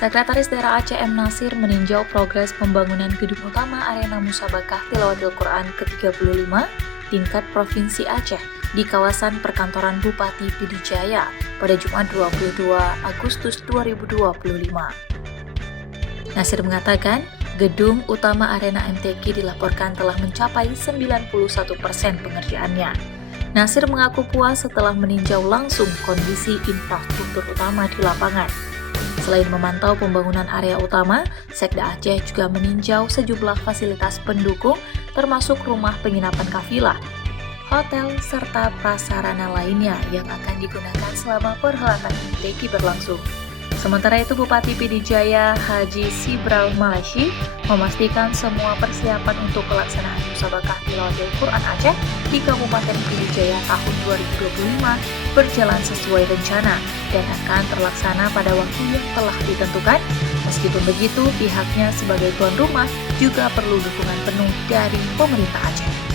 Sekretaris Daerah Aceh M. Nasir meninjau progres pembangunan gedung utama Arena Musabakah Tilawatil Quran ke-35 tingkat Provinsi Aceh di kawasan perkantoran Bupati Pidijaya pada Jumat 22 Agustus 2025. Nasir mengatakan, gedung utama Arena MTQ dilaporkan telah mencapai 91% pengerjaannya. Nasir mengaku puas setelah meninjau langsung kondisi infrastruktur utama di lapangan. Selain memantau pembangunan area utama, Sekda Aceh juga meninjau sejumlah fasilitas pendukung termasuk rumah penginapan kafilah, hotel, serta prasarana lainnya yang akan digunakan selama perhelatan MTQ berlangsung. Sementara itu, Bupati Pidijaya Haji Sibral Malashi memastikan semua persiapan untuk pelaksanaan Musabakah Tilawatil Quran Aceh di Kabupaten Pidijaya tahun 2025 berjalan sesuai rencana dan akan terlaksana pada waktu yang telah ditentukan. Meskipun begitu, pihaknya sebagai tuan rumah juga perlu dukungan penuh dari pemerintah Aceh.